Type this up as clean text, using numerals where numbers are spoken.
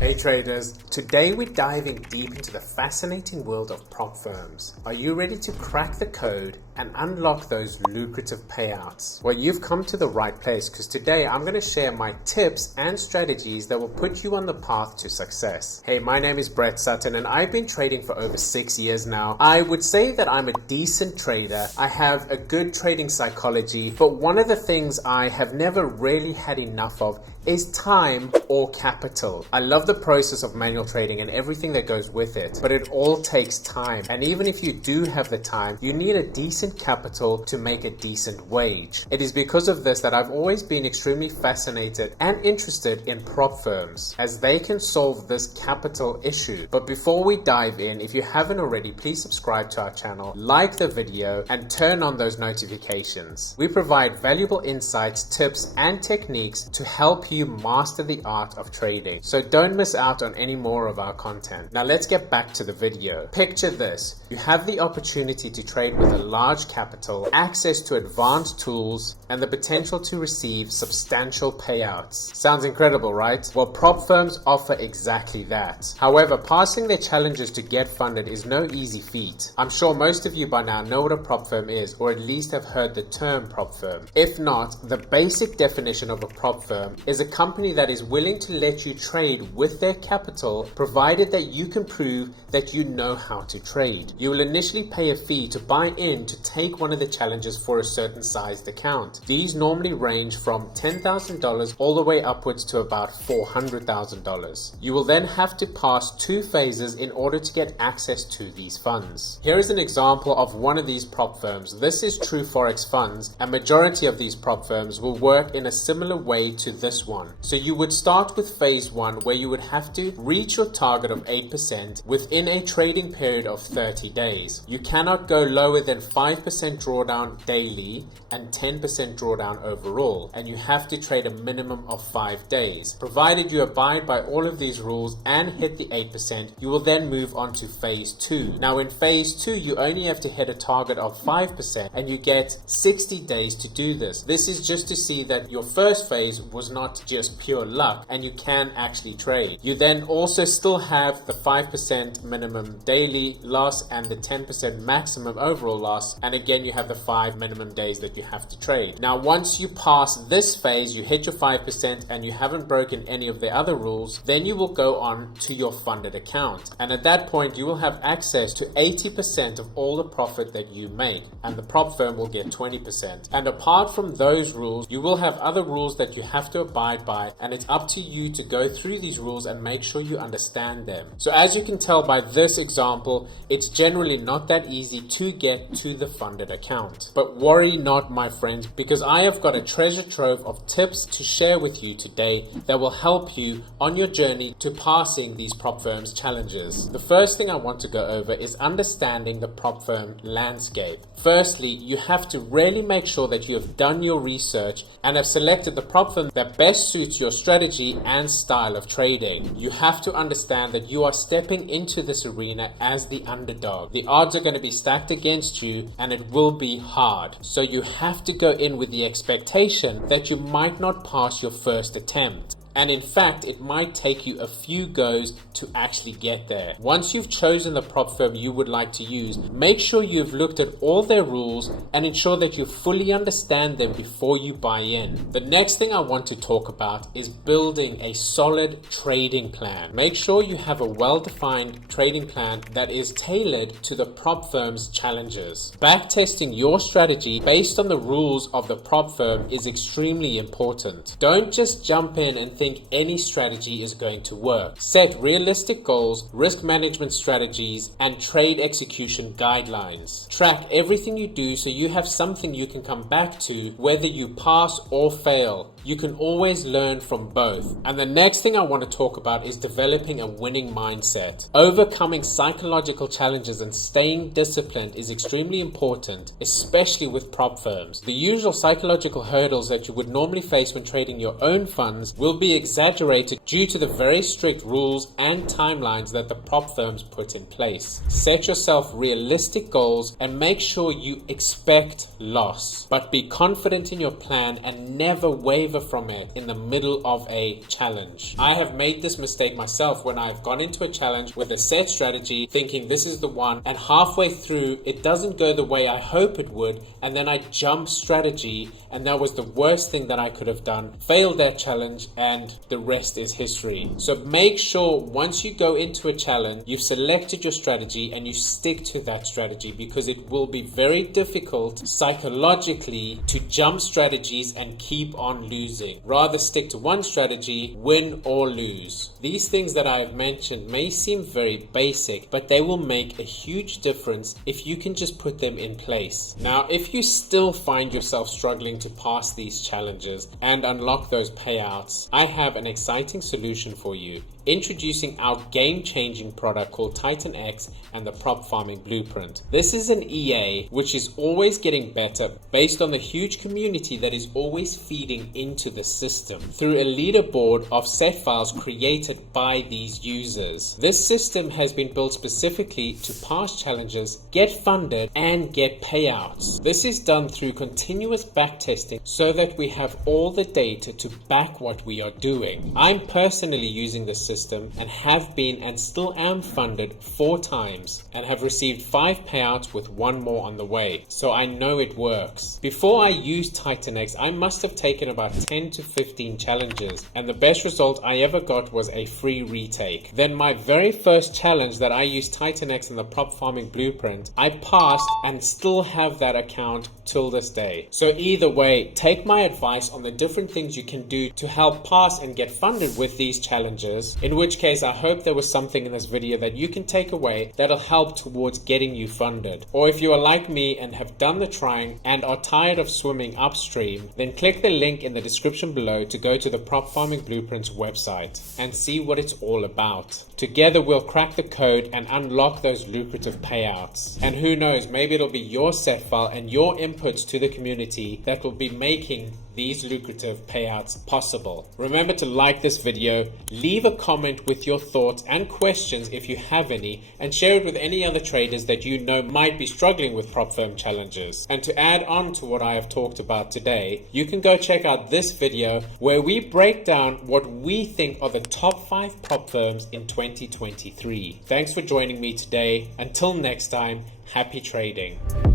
Hey traders, today we're diving deep into the fascinating world of prop firms. Are you ready to crack the code and unlock those lucrative payouts? Well, you've come to the right place because today I'm going to share my tips and strategies that will put you on the path to success. Hey, my name is Brett Sutton and I've been trading for over 6 years now. I would say that I'm a decent trader. I have a good trading psychology, but one of the things I have never really had enough of is time or capital. I love the process of manual trading and everything that goes with it, but it all takes time. And even if you do have the time, you need a decent capital to make a decent wage. It is because of this that I've always been extremely fascinated and interested in prop firms, as they can solve this capital issue. But before we dive in, if you haven't already, please subscribe to our channel, like the video, and turn on those notifications. We provide valuable insights, tips, and techniques to help you master the art of trading. So don't miss out on any more of our content. Now let's get back to the video. Picture this. You have the opportunity to trade with a large capital, access to advanced tools, and the potential to receive substantial payouts. Sounds incredible, right? Well, prop firms offer exactly that. However, passing their challenges to get funded is no easy feat. I'm sure most of you by now know what a prop firm is, or at least have heard the term prop firm. If not, the basic definition of a prop firm is a company that is willing to let you trade with their capital, provided that you can prove that you know how to trade. You will initially pay a fee to buy in to take one of the challenges for a certain sized account. These normally range from $10,000 all the way upwards to about $400,000. You will then have to pass 2 phases in order to get access to these funds. Here is an example of one of these prop firms. This is True Forex Funds, and majority of these prop firms will work in a similar way to this one. So you would start with phase 1, where you would have to reach your target of 8% within a trading period of 30 days. You cannot go lower than 5% drawdown daily and 10% drawdown overall, and you have to trade a minimum of 5 days. Provided you abide by all of these rules and hit the 8%, you will then move on to phase 2. Now in phase 2, you only have to hit a target of 5% and you get 60 days to do this. This is just to see that your first phase was not just pure luck and you can actually trade. You then also still have the 5% minimum daily loss and the 10% maximum overall loss, and again you have the 5 minimum days that you have to trade. Now once you pass this phase, you hit your 5% and you haven't broken any of the other rules, then you will go on to your funded account, and at that point you will have access to 80% of all the profit that you make, and the prop firm will get 20%. And apart from those rules, you will have other rules that you have to abide by, and it's up to you to go through these rules and make sure you understand them. So as you can tell by this example, it's generally not that easy to get to the funded account. But worry not, my friends, because I have got a treasure trove of tips to share with you today that will help you on your journey to passing these prop firms challenges. The first thing I want to go over is understanding the prop firm landscape. Firstly, you have to really make sure that you have done your research and have selected the prop firm that best suits your strategy and style of trading. You have to understand that you are stepping into this arena as the underdog. The odds are going to be stacked against you and it will be hard. So you have to go in with the expectation that you might not pass your first attempt. And in fact, it might take you a few goes to actually get there. Once you've chosen the prop firm you would like to use, make sure you've looked at all their rules and ensure that you fully understand them before you buy in. The next thing I want to talk about is building a solid trading plan. Make sure you have a well-defined trading plan that is tailored to the prop firm's challenges. Backtesting your strategy based on the rules of the prop firm is extremely important. Don't just jump in and think any strategy is going to work. Set realistic goals, risk management strategies, and trade execution guidelines. Track everything you do so you have something you can come back to whether you pass or fail. You can always learn from both. And the next thing I want to talk about is developing a winning mindset. Overcoming psychological challenges and staying disciplined is extremely important, especially with prop firms. The usual psychological hurdles that you would normally face when trading your own funds will be exaggerated due to the very strict rules and timelines that the prop firms put in place. Set yourself realistic goals and make sure you expect loss, but be confident in your plan and never waver waver from it in the middle of a challenge. I have made this mistake myself when I've gone into a challenge with a set strategy thinking this is the one, and halfway through it doesn't go the way I hope it would, and then I jump strategy, and that was the worst thing that I could have done. Failed that challenge, and the rest is history. So make sure once you go into a challenge, you've selected your strategy and you stick to that strategy, because it will be very difficult psychologically to jump strategies and keep on losing. Rather stick to one strategy, win or lose. These things that I have mentioned may seem very basic, but they will make a huge difference if you can just put them in place. Now, if you still find yourself struggling to pass these challenges and unlock those payouts, I have an exciting solution for you. Introducing our game-changing product called Titan X and the Prop Farming Blueprint. This is an EA which is always getting better based on the huge community that is always feeding into the system through a leaderboard of set files created by these users. This system has been built specifically to pass challenges, get funded, and get payouts. This is done through continuous backtesting so that we have all the data to back what we are doing. I'm personally using this system and have been and still am funded 4 times and have received 5 payouts with 1 more on the way, so I know it works. Before I used Titan X, I must have taken about 10 to 15 challenges, and the best result I ever got was a free retake. Then my very first challenge that I used Titan X and the Prop Farming Blueprint, I passed and still have that account till this day. So either way, take my advice on the different things you can do to help pass and get funded with these challenges, in which case I hope there was something in this video that you can take away that'll help towards getting you funded. Or if you are like me and have done the trying and are tired of swimming upstream, then click the link in the description below to go to the Prop Farming Blueprint's website and see what it's all about. Together we'll crack the code and unlock those lucrative payouts. And who knows, maybe it'll be your set file and your inputs to the community that will be making these lucrative payouts possible. Remember to like this video, leave a comment with your thoughts and questions if you have any, and share it with any other traders that you know might be struggling with prop firm challenges. And to add on to what I have talked about today, you can go check out this video where we break down what we think are the top 5 prop firms in 2023. Thanks for joining me today. Until next time, happy trading.